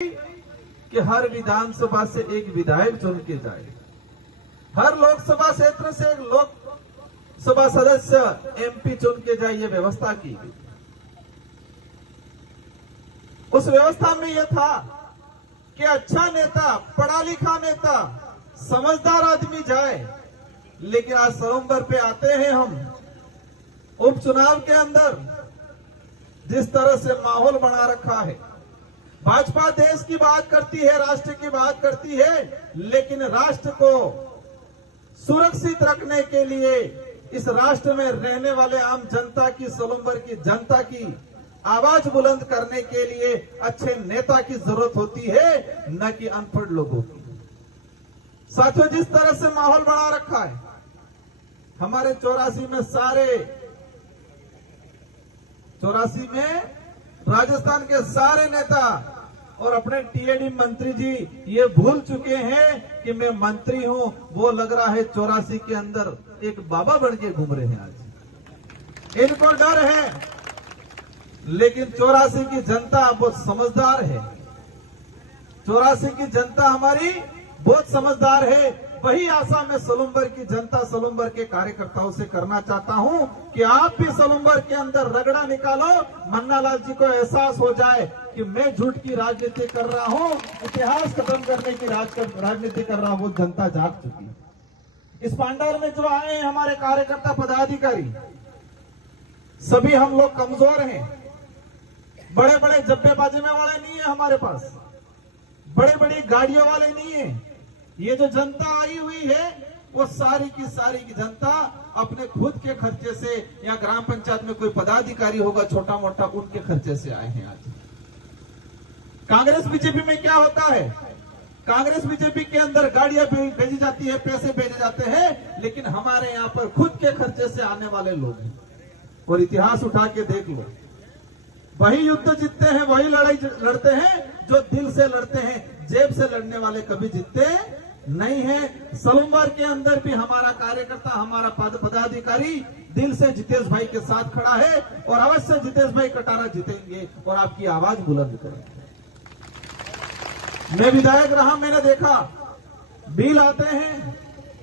कि हर विधानसभा से एक विधायक चुन के जाए, हर लोकसभा क्षेत्र से एक लोकसभा सदस्य एमपी चुन के जाए, ये व्यवस्था की गई। उस व्यवस्था में यह था कि अच्छा नेता, पढ़ा लिखा नेता, समझदार आदमी जाए। लेकिन आज सरोवर पे आते हैं हम, उपचुनाव के अंदर जिस तरह से माहौल बना रखा है, भाजपा देश की बात करती है, राष्ट्र की बात करती है, लेकिन राष्ट्र को सुरक्षित रखने के लिए इस राष्ट्र में रहने वाले आम जनता की, सलूम्बर की जनता की आवाज बुलंद करने के लिए अच्छे नेता की जरूरत होती है, न कि अनपढ़ लोगों की। साथियों, जिस तरह से माहौल बना रखा है, हमारे 84 में राजस्थान के सारे नेता और अपने टीएडी मंत्री जी ये भूल चुके हैं कि मैं मंत्री हूं। वो लग रहा है 84 के अंदर एक बाबा बन के घूम रहे हैं आज। इनको डर है, लेकिन 84 की जनता बहुत समझदार है। 84 की जनता हमारी बहुत समझदार है। वही आशा मैं सलूम्बर की जनता, सलूम्बर के कार्यकर्ताओं से करना चाहता हूं कि आप भी सलूम्बर के अंदर रगड़ा निकालो। मन्नालाल जी को एहसास हो जाए कि मैं झूठ की राजनीति कर रहा हूं, इतिहास खत्म करने की राजनीति कर रहा हूं। वो जनता जाग चुकी है। इस पांडाल में जो आए हैं हमारे कार्यकर्ता, पदाधिकारी, सभी हम लोग कमजोर हैं। बड़े बड़े जब्बे बाजमे वाले नहीं है हमारे पास, बड़े बड़ी गाड़ियों वाले नहीं है। ये जो जनता आई हुई है, वो सारी की जनता अपने खुद के खर्चे से, या ग्राम पंचायत में कोई पदाधिकारी होगा छोटा मोटा, उनके खर्चे से आए हैं आज। कांग्रेस बीजेपी में क्या होता है? कांग्रेस बीजेपी के अंदर गाड़ियां भेजी जाती है, पैसे भेजे जाते हैं, लेकिन हमारे यहाँ पर खुद के खर्चे से आने वाले लोग हैं। और इतिहास उठा के देख लो, वही युद्ध जीतते हैं, वही लड़ाई लड़ते हैं जो दिल से लड़ते हैं। जेब से लड़ने वाले कभी जीतते नहीं है। सलूम्बर के अंदर भी हमारा कार्यकर्ता, हमारा पदाधिकारी दिल से जितेश भाई के साथ खड़ा है, और अवश्य जितेश भाई कटारा जीतेंगे और आपकी आवाज बुलंद करेंगे। मैं विधायक रहा, मैंने देखा बिल आते हैं,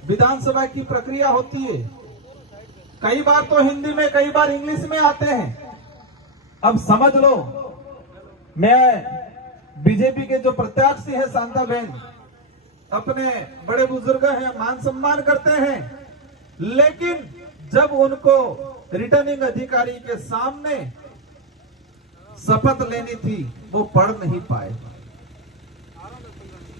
विधानसभा की प्रक्रिया होती है, कई बार तो हिंदी में, कई बार इंग्लिश में आते हैं। अब समझ लो, मैं बीजेपी के जो प्रत्याशी है शांता बहन, अपने बड़े बुजुर्ग हैं, मान सम्मान करते हैं, लेकिन जब उनको रिटर्निंग अधिकारी के सामने शपथ लेनी थी, वो पढ़ नहीं पाए।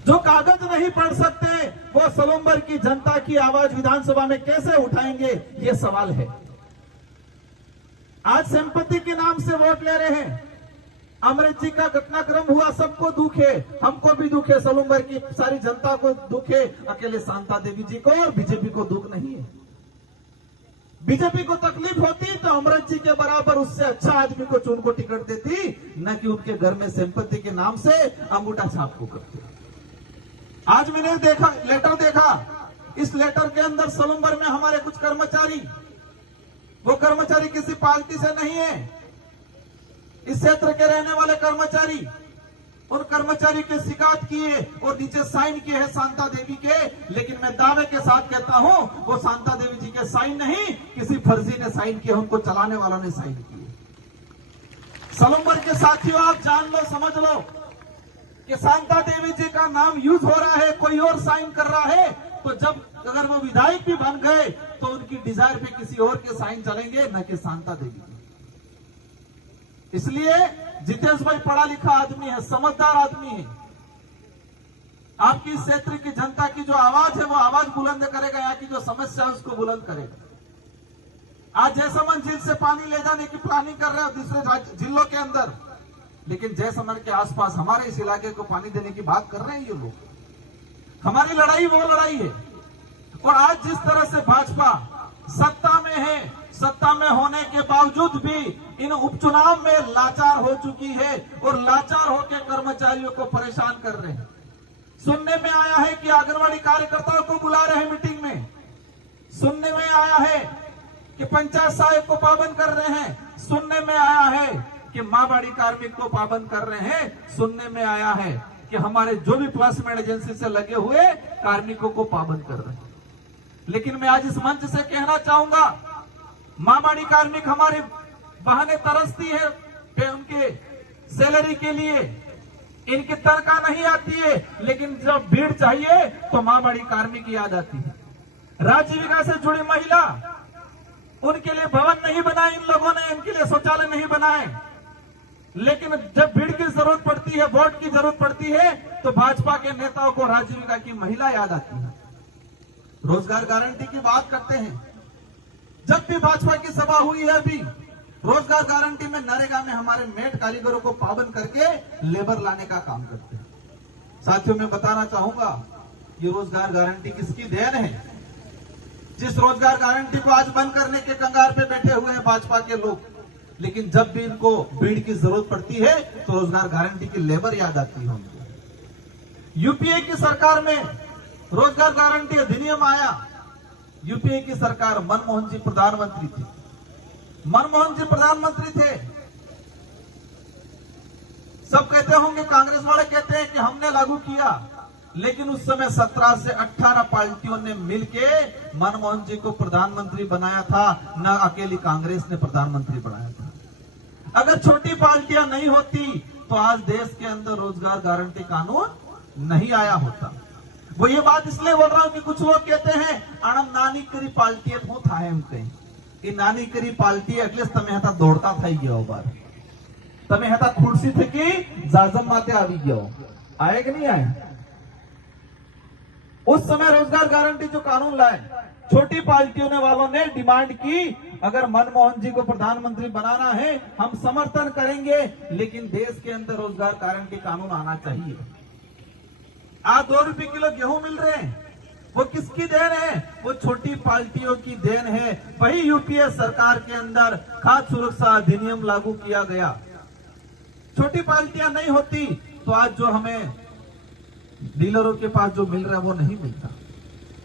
जो कागज नहीं पढ़ सकते, वो सलूम्बर की जनता की आवाज विधानसभा में कैसे उठाएंगे, ये सवाल है। आज संपत्ति के नाम से वोट ले रहे हैं। अमृत जी का घटनाक्रम हुआ, सबको दुख है, हमको भी दुख है, सलूम्बर की सारी जनता को दुख है। अकेले शांता देवी जी को और बीजेपी को दुख नहीं है। बीजेपी को तकलीफ होती तो अमृत जी के बराबर उससे अच्छा आदमी को चुन को टिकट देती, न कि उनके घर में संपत्ति के नाम से अंगूठा छाप को करती। आज मैंने देखा, लेटर देखा, इस लेटर के अंदर सलूम्बर में हमारे कुछ कर्मचारी, वो कर्मचारी किसी पार्टी से नहीं है, इस क्षेत्र के रहने वाले कर्मचारी, उन कर्मचारी के शिकायत किए और नीचे साइन किए हैं शांता देवी के। लेकिन मैं दावे के साथ कहता हूं, वो शांता देवी जी के साइन नहीं, किसी फर्जी ने साइन किए, उनको चलाने वाला ने साइन किए। सलूम्बर के साथियों, आप जान लो, समझ लो कि शांता देवी जी का नाम यूज हो रहा है, कोई और साइन कर रहा है, तो जब अगर वो विधायक भी बन गए तो उनकी डिजायर पे किसी और के साइन चलेंगे, न कि शांता देवी। इसलिए जितेश भाई पढ़ा लिखा आदमी है, समझदार आदमी है। आपकी इस क्षेत्र की जनता की जो आवाज है, वो आवाज बुलंद करेगा, यहाँ की जो समस्या है उसको बुलंद करेगा। आज जैसमंद झील से पानी ले जाने की प्लानिंग कर रहे हो दूसरे जिलों के अंदर, लेकिन जैसमंद के आसपास हमारे इस इलाके को पानी देने की बात कर रहे हैं ये लोग। हमारी लड़ाई वो लड़ाई है। और आज जिस तरह से भाजपा सत्ता में है, सत्ता में होने के बावजूद भी इन उपचुनाव में लाचार हो चुकी है, और लाचार होकर कर्मचारियों को परेशान कर रहे हैं। सुनने में आया है कि आंगनवाड़ी कार्यकर्ताओं को बुला रहे हैं मीटिंग में, सुनने में आया है कि पंचायत साहिब को पाबंद कर रहे हैं, सुनने में आया है कि मारवाड़ी कार्मिक को पाबंद कर रहे हैं। सुनने में आया है कि हमारे जो भी प्लेसमेंट एजेंसी से लगे हुए कार्मिकों को पाबंद कर रहे हैं। लेकिन मैं आज इस मंच से कहना चाहूंगा, मारवाड़ी कार्मिक हमारे बहाने तरसती है उनके सैलरी के लिए, इनकी तनख्वाह नहीं आती है, लेकिन जब भीड़ चाहिए तो मारवाड़ी कार्मिक याद आती है। राजीविका से जुड़ी महिला, उनके लिए भवन नहीं बनाए इन लोगों ने, इनके लिए शौचालय नहीं बनाए, लेकिन जब भीड़ की जरूरत पड़ती है, वोट की जरूरत पड़ती है, तो भाजपा के नेताओं को राजीविका की महिला याद आती है। रोजगार गारंटी की बात करते हैं, जब भी भाजपा की सभा हुई है अभी, रोजगार गारंटी में नरेगा में हमारे मेट कारीगरों को पाबंद करके लेबर लाने का काम करते हैं। साथियों, मैं बताना चाहूंगा, ये रोजगार गारंटी किसकी देन है? जिस रोजगार गारंटी को आज बंद करने के कंगार पे बैठे हुए हैं भाजपा के लोग, लेकिन जब भी इनको भीड़ की जरूरत पड़ती है तो रोजगार गारंटी की लेबर याद आती है उनको। यूपीए की सरकार में रोजगार गारंटी अधिनियम आया। यूपीए की सरकार, मनमोहन जी प्रधानमंत्री थे, मनमोहन जी प्रधानमंत्री थे। सब कहते होंगे, कांग्रेस वाले कहते हैं कि हमने लागू किया, लेकिन उस समय 17 से 18 पार्टियों ने मिलके मनमोहन जी को प्रधानमंत्री बनाया था, न अकेली कांग्रेस ने प्रधानमंत्री बनाया था। अगर छोटी पार्टियां नहीं होती तो आज देश के अंदर रोजगार गारंटी कानून नहीं आया होता। वो ये बात इसलिए बोल रहा हूं कि कुछ लोग कहते हैं आनम नानी करी पार्टी हूं था एम कहीं कि नानी करी पार्टी एटलीस्ट તમે હતા દોડતા થઈ ગયો બાર, તમે હતા ખુરશી થકી જાજમ માથે આવી ગયો, आए कि नहीं आए? उस समय रोजगार गारंटी जो कानून लाए, छोटी पार्टियों ने वालों ने डिमांड की, अगर मनमोहन जी को प्रधानमंत्री बनाना है हम समर्थन करेंगे, लेकिन देश के अंदर रोजगार गारंटी कानून आना चाहिए। आज 2 रुपए किलो गेहूं मिल रहे हैं, वो किसकी देन है? वो छोटी पार्टियों की देन है। वही यूपीए सरकार के अंदर खाद्य सुरक्षा अधिनियम लागू किया गया। छोटी पार्टियां नहीं होती तो आज जो हमें डीलरों के पास जो मिल रहा है वो नहीं मिलता।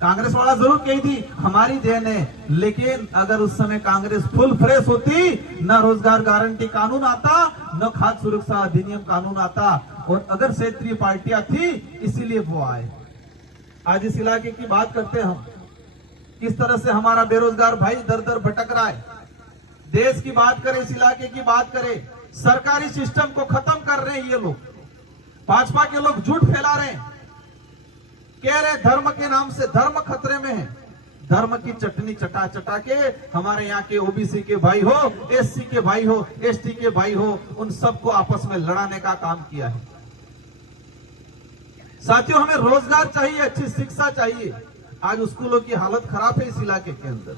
कांग्रेस वाला जरूर कही थी हमारी देन है, लेकिन अगर उस समय कांग्रेस फुल फ्रेश होती, न रोजगार गारंटी कानून आता, न खाद्य सुरक्षा अधिनियम कानून आता, और अगर क्षेत्रीय पार्टियां थी इसीलिए वो आए। आज इस इलाके की बात करते हैं हम, किस तरह से हमारा बेरोजगार भाई दर दर भटक रहा है। देश की बात करें, इस इलाके की बात करें, सरकारी सिस्टम को खत्म कर रहे हैं ये लोग। भाजपा के लोग झूठ फैला रहे हैं, कह रहे धर्म के नाम से धर्म खतरे में है। धर्म की चटनी चटा चटा के हमारे यहाँ के ओबीसी के भाई हो, एससी के भाई हो, एसटी के भाई हो, उन सबको आपस में लड़ाने का काम किया है। साथियों, हमें रोजगार चाहिए, अच्छी शिक्षा चाहिए। आज स्कूलों की हालत खराब है इस इलाके के अंदर।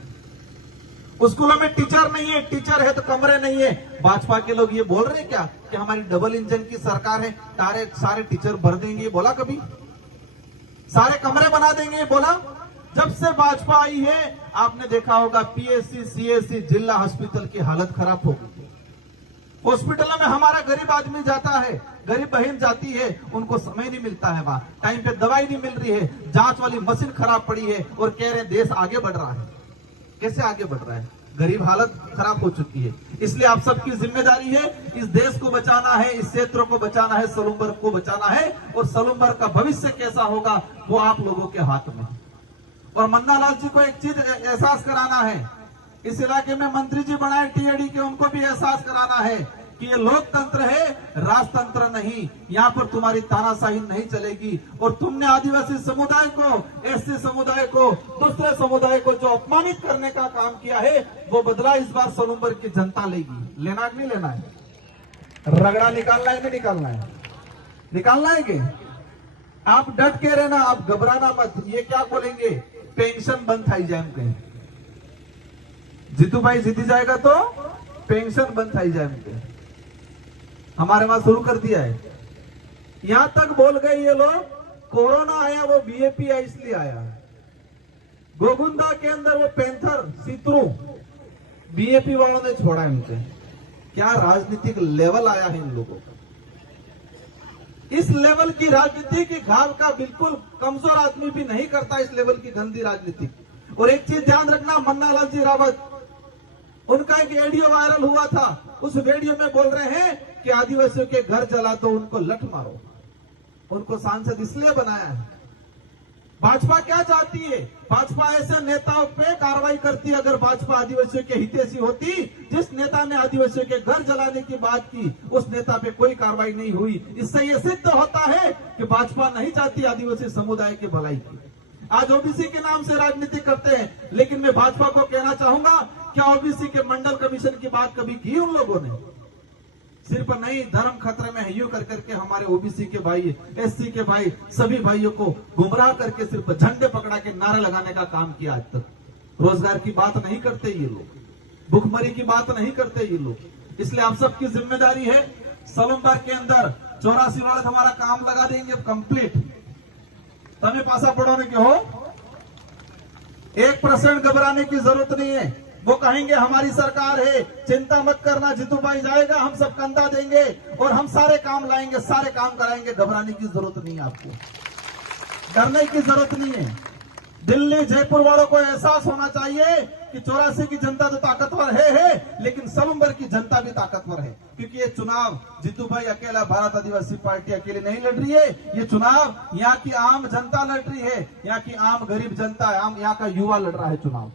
स्कूलों में टीचर नहीं है, टीचर है तो कमरे नहीं है। भाजपा के लोग ये बोल रहे हैं क्या कि हमारी डबल इंजन की सरकार है, सारे टीचर भर देंगे? बोला कभी? सारे कमरे बना देंगे? बोला? जब से भाजपा आई है आपने देखा होगा पीएससी, सीएससी, जिला हॉस्पिटल की हालत खराब हो गई। हॉस्पिटलों में हमारा गरीब आदमी जाता है, गरीब बहन जाती है, उनको समय नहीं मिलता है, वहां टाइम पे दवाई नहीं मिल रही है, जांच वाली मशीन खराब पड़ी है, और कह रहे हैं देश आगे बढ़ रहा है। कैसे आगे बढ़ रहा है? गरीब हालत खराब हो चुकी है। इसलिए आप सबकी जिम्मेदारी है, इस देश को बचाना है, इस क्षेत्र को बचाना है, सलूमबर्ग को बचाना है, और सलूमबर्ग का भविष्य कैसा होगा वो आप लोगों के हाथ में। और मन्ना लाल जी को एक चीज एहसास कराना है, इस इलाके में मंत्री जी बनाए टीएडी के, उनको भी एहसास कराना है कि ये लोकतंत्र है, राजतंत्र नहीं। यहाँ पर तुम्हारी तानाशाही नहीं चलेगी। और तुमने आदिवासी समुदाय को, एससी समुदाय को, दूसरे समुदाय को जो अपमानित करने का काम किया है, वो बदला इस बार सलूमबर्ग की जनता लेगी। लेना नहीं लेना है? रगड़ा निकालना है, नहीं निकालना है? निकालना है कि आप डट के रहना, आप घबराना मत। ये क्या बोलेंगे, पेंशन बंद थाई जाए कहीं, जीतू भाई जीती जाएगा तो पेंशन बंद थाई जाए। हमारे वहां शुरू कर दिया है। यहां तक बोल गए ये लोग, कोरोना आया वो बीएपी आया इसलिए आया। गोगुंदा के अंदर वो पैंथर सीतरू बीएपी वालों ने छोड़ा है उनके। क्या राजनीतिक लेवल आया है इन लोगों का। इस लेवल की राजनीति की घाव का बिल्कुल कमजोर आदमी भी नहीं करता, इस लेवल की गंदी राजनीति। और एक चीज ध्यान रखना, मन्ना लाल जी रावत, उनका एक ऑडियो वायरल हुआ था, उस वीडियो में बोल रहे हैं कि आदिवासियों के घर जला तो उनको लठ मारो। उनको सांसद इसलिए बनाया है। भाजपा क्या चाहती है? भाजपा ऐसे नेताओं पे कार्रवाई करती है। अगर भाजपा आदिवासियों के हितैषी होती, जिस नेता ने आदिवासियों के घर जलाने की बात की, उस नेता पे कोई कार्रवाई नहीं हुई। इससे यह सिद्ध होता है कि भाजपा नहीं चाहती आदिवासी समुदाय की भलाई की। आज ओबीसी के नाम से राजनीति करते हैं, लेकिन मैं भाजपा को कहना चाहूंगा, क्या ओबीसी के मंडल कमीशन की बात कभी की उन लोगों ने? सिर्फ नहीं, धर्म खतरे में है यूं कर करके हमारे ओबीसी के भाई, एससी के भाई, सभी भाइयों को गुमराह करके सिर्फ झंडे पकड़ा के नारे लगाने का काम किया। आज तक रोजगार की बात नहीं करते ये लोग, भूखमरी की बात नहीं करते ये लोग। इसलिए आप सबकी जिम्मेदारी है, सलुम्बर के अंदर 84 वाला हमारा काम लगा देंगे कंप्लीट। तमें पासा पढ़ोने के हो, 1% घबराने की जरूरत नहीं है। वो कहेंगे हमारी सरकार है, चिंता मत करना, जीतू भाई जाएगा, हम सब कंधा देंगे और हम सारे काम लाएंगे, सारे काम कराएंगे। घबराने की जरूरत नहीं है, आपको डरने की जरूरत नहीं है। दिल्ली जयपुर वालों को एहसास होना चाहिए कि 84 की जनता तो ताकतवर है, लेकिन सलुम्बर की जनता भी ताकतवर है। क्योंकि ये चुनाव जीतू भाई अकेला, भारत आदिवासी पार्टी अकेले नहीं लड़ रही है। ये चुनाव यहाँ की आम जनता लड़ रही है, यहाँ की आम गरीब जनता, आम यहाँ का युवा लड़ रहा है चुनाव।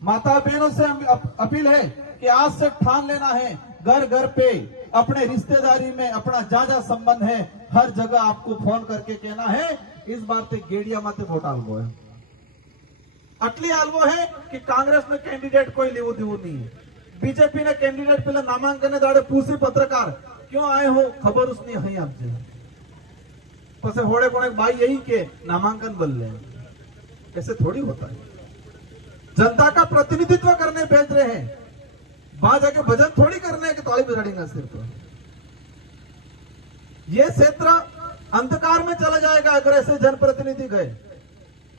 माता बहनों से अपील है कि आज से ठान लेना है, घर घर पे, अपने रिश्तेदारी में अपना जा संबंध है, हर जगह आपको फोन करके कहना है इस बार ते गेड़िया माते वोट आलवो है। अटली आलवो है कि कांग्रेस में कैंडिडेट कोई लेवो देवो नहीं है। बीजेपी ने कैंडिडेट पहले नामांकन दाड़े पूछी पत्रकार क्यों आए हो, खबर उसने है आपसे पसे होड़े कोने भाई यही के नामांकन बल ले। ऐसे थोड़ी होता है। जनता का प्रतिनिधित्व करने भेज रहे हैं, वहां जाके भजन थोड़ी करने के ताली बजाड़ेंगे सिर्फ। ये क्षेत्र अंधकार में चला जाएगा अगर ऐसे जनप्रतिनिधि गए।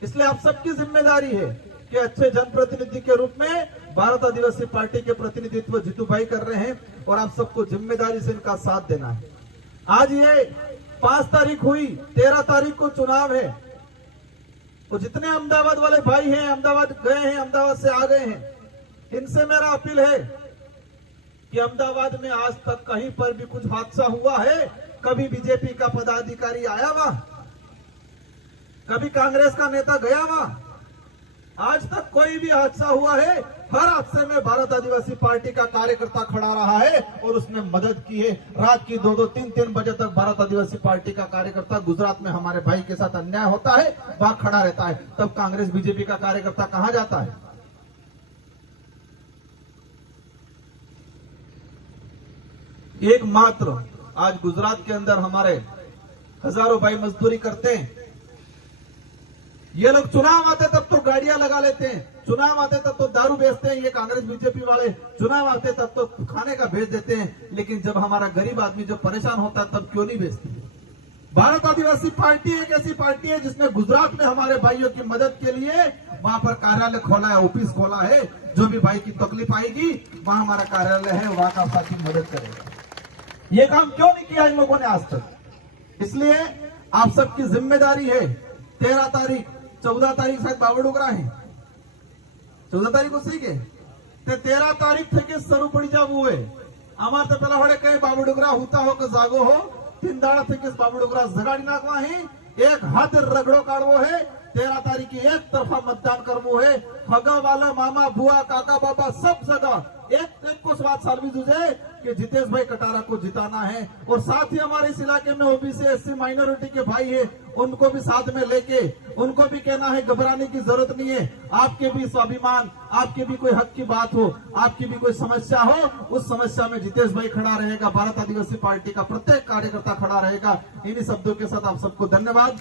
इसलिए आप सबकी जिम्मेदारी है कि अच्छे जनप्रतिनिधि के रूप में भारत आदिवासी पार्टी के प्रतिनिधित्व जीतू भाई कर रहे हैं और आप सबको जिम्मेदारी से इनका साथ देना है। आज ये 5 तारीख हुई, 13 तारीख को चुनाव है। तो जितने अहमदाबाद वाले भाई हैं, अहमदाबाद गए हैं, अहमदाबाद से आ गए हैं, इनसे मेरा अपील है कि अहमदाबाद में आज तक कहीं पर भी कुछ हादसा हुआ है? कभी बीजेपी का पदाधिकारी आया वहां? कभी कांग्रेस का नेता गया वहां? आज तक कोई भी हादसा हुआ है? हर हादसे में भारत आदिवासी पार्टी का कार्यकर्ता खड़ा रहा है और उसने मदद की है। रात की 2-2, 3-3 बजे तक भारत आदिवासी पार्टी का कार्यकर्ता गुजरात में हमारे भाई के साथ अन्याय होता है, वहां खड़ा रहता है। तब कांग्रेस बीजेपी का कार्यकर्ता कहां जाता है? एकमात्र आज गुजरात के अंदर हमारे हजारों भाई मजदूरी करते हैं। ये लोग चुनाव आते तब तो गाड़ियां लगा लेते हैं, चुनाव आते तब तो दारू बेचते हैं। ये कांग्रेस बीजेपी वाले चुनाव आते तब तो खाने का भेज देते हैं, लेकिन जब हमारा गरीब आदमी जब परेशान होता है तब क्यों नहीं बेचते? भारत आदिवासी पार्टी एक ऐसी पार्टी है जिसने गुजरात में हमारे भाइयों की मदद के लिए वहां पर कार्यालय खोला है, ऑफिस खोला है। जो भी भाई की तकलीफ आएगी वहां हमारा कार्यालय है, वहां का साथी मदद करेगा। ये काम क्यों नहीं किया इन लोगों ने आज तक? इसलिए आप सबकी जिम्मेदारी है। 13 तारीख, 14 तारीख शायद बाबुडुगरा है, 14 तारीख को सीख है, 13 तारीख थे शुरू पड़ी जाब हुए। हमारे तो पहला होड़े कहीं बाबुडुगरा होता हो कि जागो हो, 3 दाड़ा थे बाबुडुगरा जगाड़ी नाखवा है, एक हाथ रगड़ो काढ़वो है। 13 तारीख की एक तरफा मतदान करवो है। हगा वाला, मामा, बुआ, काका, बाबा सब जगह एक को बात सालवी जुझे कि जितेश भाई कटारा को जिताना है। और साथ ही हमारे इस इलाके में ओबीसी एससी माइनॉरिटी के भाई है, उनको भी साथ में लेके उनको भी कहना है घबराने की जरूरत नहीं है। आपके भी स्वाभिमान, आपके भी कोई हक की बात हो, आपकी भी कोई समस्या हो, उस समस्या में जितेश भाई खड़ा रहेगा, भारत आदिवासी पार्टी का प्रत्येक कार्यकर्ता खड़ा रहेगा। इन्हीं शब्दों के साथ आप सबको धन्यवाद।